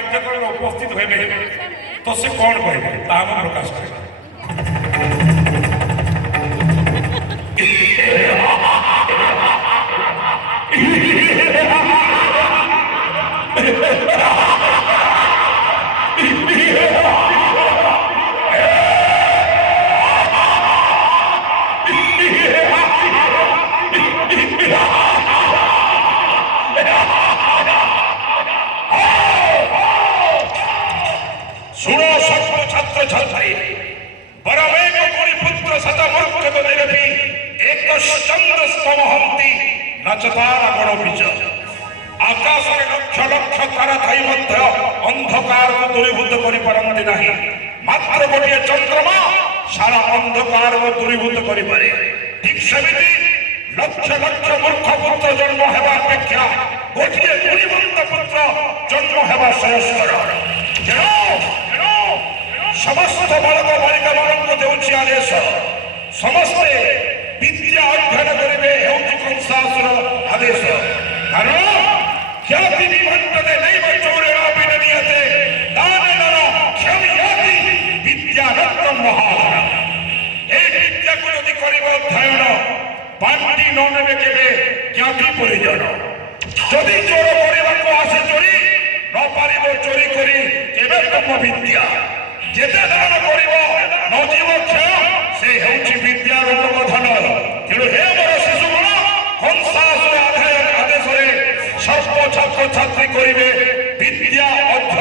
କାର୍ଯ୍ୟକ୍ରମରେ ଉପସ୍ଥିତ ହେବେ ତ ସେ କ'ଣ କହିବେ ତାହା ଆମେ ପ୍ରକାଶ କରିବା। শুনো সর্ব ছাত্র ছাত্রী, বরবেগ পুত্র শতমূর্খ নিরপি একশ্চন্দ্রস্তমহন্তি নচতারা বড় বিজয়। আকাশে লক্ষ লক্ষ তারা থাই মধ্য অন্ধকারକୁ দূরীভূত କରିପାରନ୍ତି ନାହିଁ। ମାତ୍ର ଗୋଟିଏ ଚନ୍ଦ୍ରମା ସାରା ଅନ୍ଧକାରକୁ ଦୂରୀଭୂତ କରିପାରେ। ଠିକ୍ ସେମିତି ଲକ୍ଷ ଲକ୍ଷ ମୂର୍ଖ ପୁତ୍ର ଜନ୍ମ ହେବା ଅପେକ୍ଷା ଗୋଟିଏ ଗୁଣୀବନ୍ତ ପୁତ୍ର ଜନ୍ମ ହେବା ଶ୍ରେୟସ୍କର। ସମସ୍ତ ବାଳକ ବାଳିକା ମାନଙ୍କୁ ଦେଉଛି ଆଦେଶ, ସମସ୍ତେ ବିଦ୍ୟା ଅଧ୍ୟୟନ କରିବେ ହେଉଛି କଂସାସୁର ଆଦେଶ। କାରଣ ଖ୍ୟାତି ବିଭଣ୍ଟନେ ନୈବ ଚୌରେଣାପି ନିୟତେ ଦାନେନ କ୍ଷମୟାତି ବିଦ୍ୟାରତ୍ନ ମହାଧନ। এই বিদ্যাକୁ ଯଦି କରିବ ଅଧ୍ୟୟନ, ବାଣ୍ଟି ନ ନେବେ କେବେ ଜ୍ଞାତି ପରିଜନ। ଯଦି ଚୋର କରିବାକୁ ଆସେ ଚୋରି, ନ ପାରିବ ଚୋରି କରି କେବେ ତମ ବିଦ୍ୟା। ଯେତେ ଦାନ କରିବ ନ ଯିବ କ୍ଷୟ, ସେ ହେଉଛି ବିଦ୍ୟାର ପ୍ରବୋଧନ। ତେଣୁ ହେ ମୋର ଶିଶୁଗଣ, କଂସାସୁର ଆଦେଶରେ ସର୍ବ ଛାତ୍ରଛାତ୍ରୀ କରିବେ ବିଦ୍ୟା ଅଧ୍ୟୟନ।